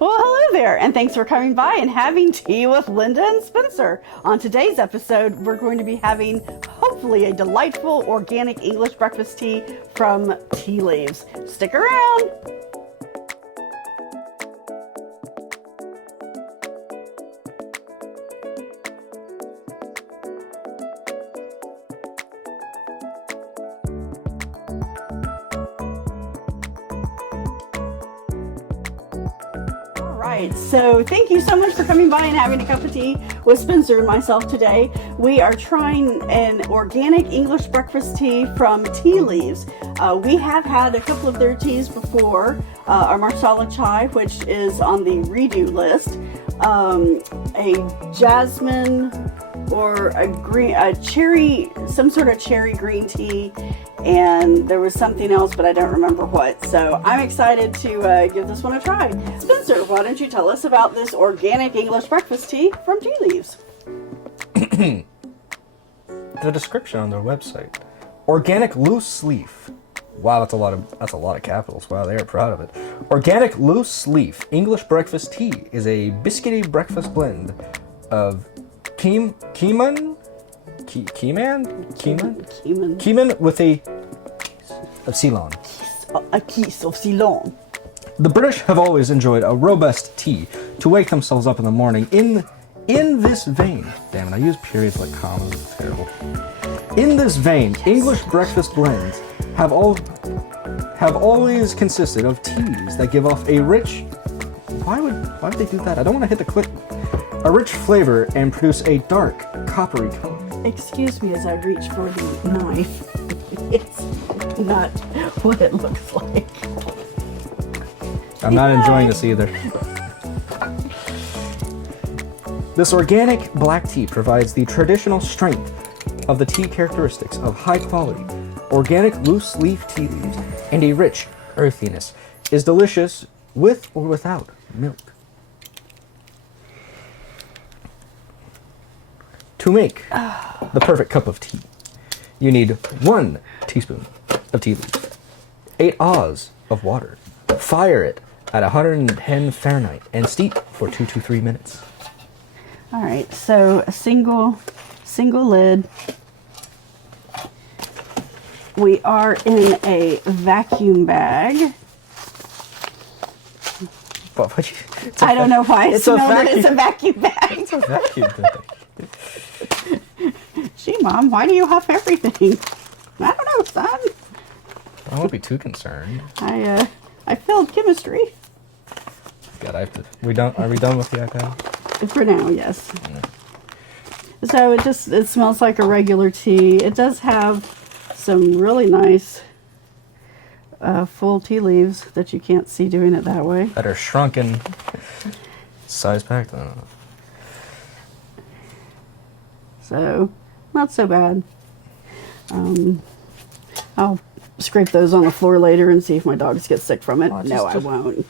Well, hello there, and thanks for coming by and having tea with Linda and Spencer. On today's episode, we're going to be having, hopefully, a delightful organic English breakfast tea from TeaLeaves. Stick around. Right, so thank you so much for coming by and having a cup of tea with Spencer and myself today. We are trying an organic English breakfast tea from TeaLeaves. We have had a couple of their teas before, our Marsala chai, which is on the redo list, a jasmine or a cherry, some sort of cherry green tea, and there was something else, but I don't remember what. So I'm excited to give this one a try. Spencer, why don't you tell us about this organic English breakfast tea from TeaLeaves? The description on their website: organic loose leaf. Wow, that's a lot of capitals. Wow, they are proud of it. Organic loose leaf English breakfast tea is a biscuity breakfast blend of Keeman with a of Ceylon. A kiss of Ceylon. The British have always enjoyed a robust tea to wake themselves up in the morning. In this vein, damn it, I use periods like commas. It's terrible. In this vein, English breakfast blends have always consisted of teas that give off a rich. Why would they do that? I don't want to hit the click. A rich flavor and produce a dark, coppery color. Excuse me as I reach for the knife. It's not what it looks like. I'm not enjoying this either. This organic black tea provides the traditional strength of the tea characteristics of high quality, organic loose leaf tea leaves and a rich earthiness. Is delicious with or without milk. To make the perfect cup of tea, you need 1 teaspoon of tea leaves, 8 oz of water. Fire it at 110 Fahrenheit and steep for 2 to 3 minutes. All right, so a single lid. We are in a vacuum bag. I don't know why I smell that it's a vacuum bag. It's a vacuum bag. Gee, Mom, why do you huff everything? I don't know, son. I won't be too concerned. I failed chemistry. God, I have to. Are we done with the iPad? For now, yes. So it smells like a regular tea. It does have some really nice full tea leaves that you can't see doing it that way. That are shrunken, size packed. I don't know. So, not so bad. I'll scrape those on the floor later and see if my dogs get sick from it. No, I won't.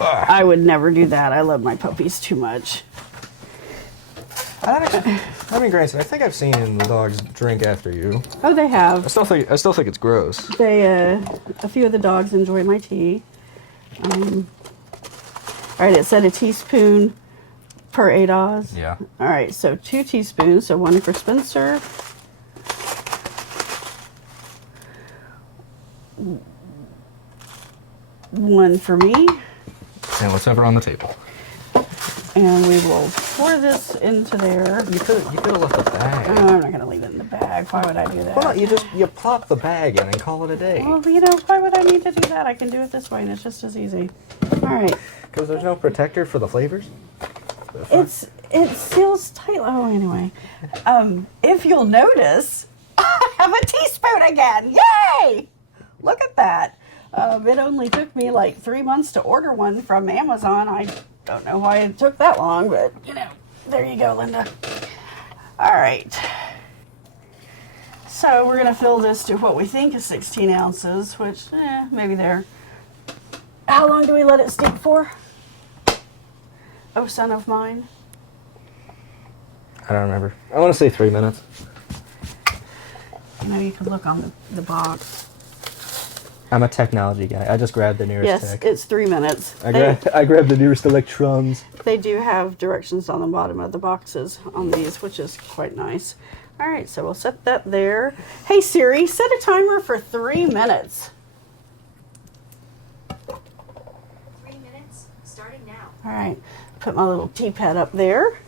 I would never do that. I love my puppies too much. I mean, granted, I think I've seen the dogs drink after you. Oh, they have. I still think it's gross. A few of the dogs enjoy my tea. All right, it said a teaspoon per 8 oz. Yeah. All right, so 2 teaspoons, so 1 for Spencer. 1 for me. And whatever on the table. And we will pour this into there. You could have left the bag. Oh, I'm not going to leave it in the bag. Why would I do that? Well, you plop the bag in and call it a day. Well, why would I need to do that? I can do it this way, and it's just as easy. All right. Because there's no protector for the flavors? It seals tight. Oh, anyway. If you'll notice, I have a teaspoon again. Yay! Look at that. It only took me like 3 months to order one from Amazon. I don't know why it took that long, but, there you go, Linda. All right. So we're going to fill this to what we think is 16 ounces, which, maybe there. How long do we let it steep for? Oh, son of mine. I don't remember. I want to say 3 minutes. Maybe you could look on the box. I'm a technology guy. I just grabbed the nearest Yes, tech. it's 3 minutes. I grabbed the nearest electrons. They do have directions on the bottom of the boxes on these, which is quite nice. All right, so we'll set that there. Hey Siri, set a timer for 3 minutes. 3 minutes, starting now. All right, put my little tea pad up there.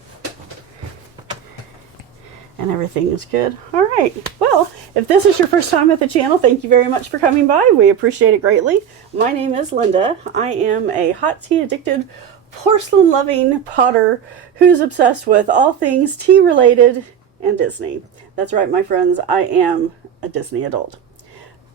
And everything is good. All right, well, if this is your first time at the channel, thank you very much for coming by. We appreciate it greatly. My name is Linda. I am a hot tea addicted, porcelain loving potter who's obsessed with all things tea related and Disney. That's right, my friends, I am a Disney adult.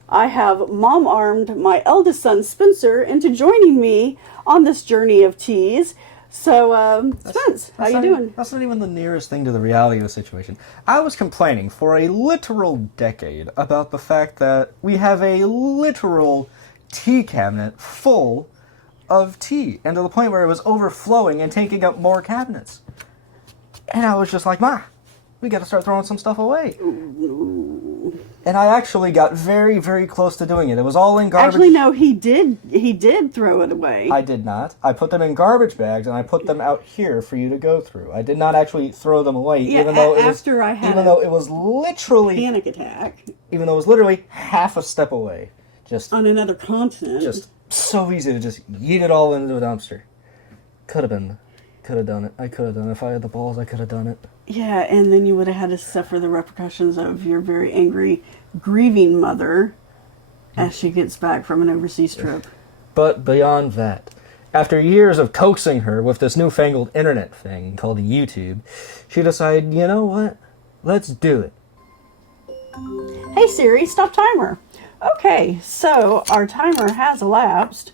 I have mom-armed my eldest son, Spencer, into joining me on this journey of teas. So, Spence, how you doing? That's not even the nearest thing to the reality of the situation. I was complaining for a literal decade about the fact that we have a literal tea cabinet full of tea, and to the point where it was overflowing and taking up more cabinets. And I was just like, Ma, we got to start throwing some stuff away. And I actually got very, very close to doing it. It was all in garbage. Actually, no, he did throw it away. I did not. I put them in garbage bags and I put them out here for you to go through. I did not actually throw them away, Yeah, even though I had even though it was literally panic attack even though it was literally half a step away. Just on another continent. just so easy to just yeet it all into a dumpster. Could have done it. I could have done it. If I had the balls, I could have done it. Yeah, and then you would have had to suffer the repercussions of your very angry, grieving mother as she gets back from an overseas trip. But beyond that, after years of coaxing her with this newfangled internet thing called YouTube, she decided, you know what? Let's do it. Hey Siri, stop timer. Okay, so our timer has elapsed.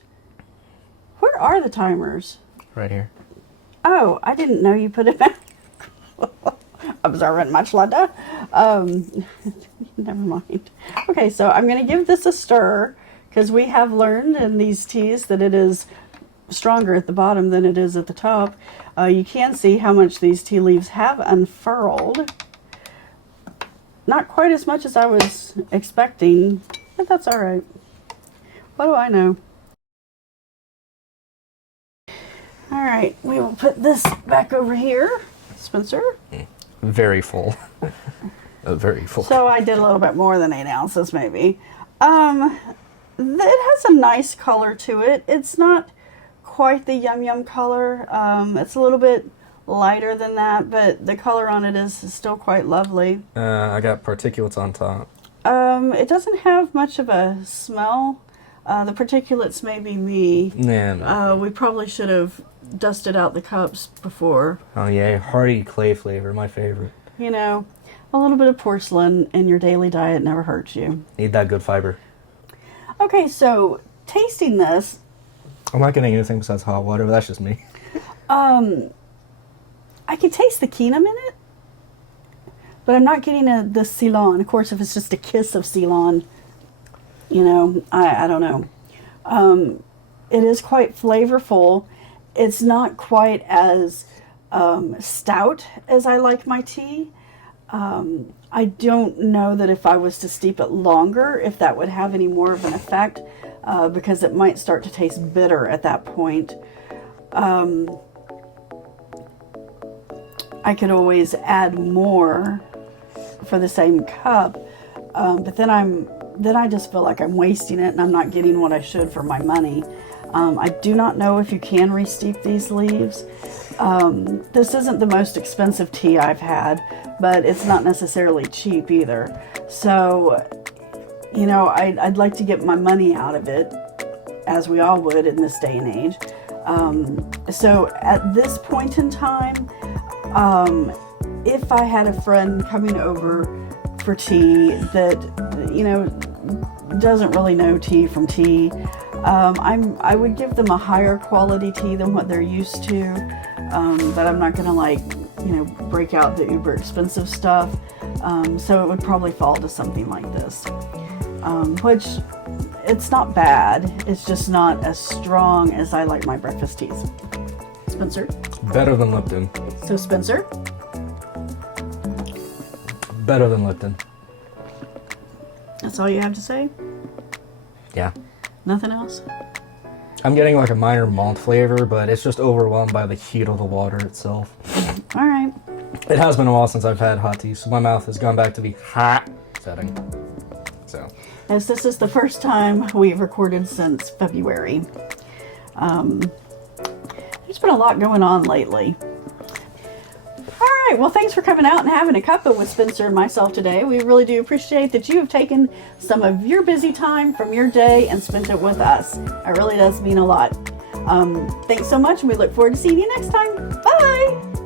Where are the timers? Right here. Oh, I didn't know you put it back. Observant much, Linda. Never mind. Okay, so I'm going to give this a stir because we have learned in these teas that it is stronger at the bottom than it is at the top. You can see how much these tea leaves have unfurled. Not quite as much as I was expecting, but that's all right. What do I know? All right, we will put this back over here. Spencer? Very full. Very full. So I did a little bit more than 8 ounces, maybe. It has a nice color to it. It's not quite the Yum Yum color. It's a little bit lighter than that, but the color on it is still quite lovely. I got particulates on top. It doesn't have much of a smell. The particulates may be me. Nah. We probably should have dusted out the cups before. Oh yeah, hearty clay flavor, my favorite. You know, a little bit of porcelain in your daily diet never hurts you. Need that good fiber. Okay, so tasting this, I'm not getting anything besides hot water, but that's just me. I can taste the quinam in it, but I'm not getting the Ceylon. Of course, if it's just a kiss of Ceylon, you know, I don't know. It is quite flavorful. It's not quite as stout as I like my tea. I don't know that if I was to steep it longer, if that would have any more of an effect, because it might start to taste bitter at that point. I could always add more for the same cup, but then I just feel like I'm wasting it and I'm not getting what I should for my money. I do not know if you can re-steep these leaves. This isn't the most expensive tea I've had, but it's not necessarily cheap either. So, you know, I'd like to get my money out of it, as we all would in this day and age. So at this point in time, if I had a friend coming over for tea that, you know, doesn't really know tea from tea, I would give them a higher quality tea than what they're used to, but I'm not gonna, like, you know, break out the uber expensive stuff, so it would probably fall to something like this, which it's not bad, it's just not as strong as I like my breakfast teas. Spencer? Better than Lipton. So Spencer? Better than Lipton. That's all you have to say? Yeah. Nothing else? I'm getting like a minor malt flavor, but it's just overwhelmed by the heat of the water itself. All right. It has been a while since I've had hot tea, so my mouth has gone back to the hot setting. So, As this is the first time we've recorded since February. There's been a lot going on lately. All right, well, thanks for coming out and having a cuppa with Spencer and myself today. We really do appreciate that you have taken some of your busy time from your day and spent it with us. It really does mean a lot. Thanks so much, and we look forward to seeing you next time. Bye!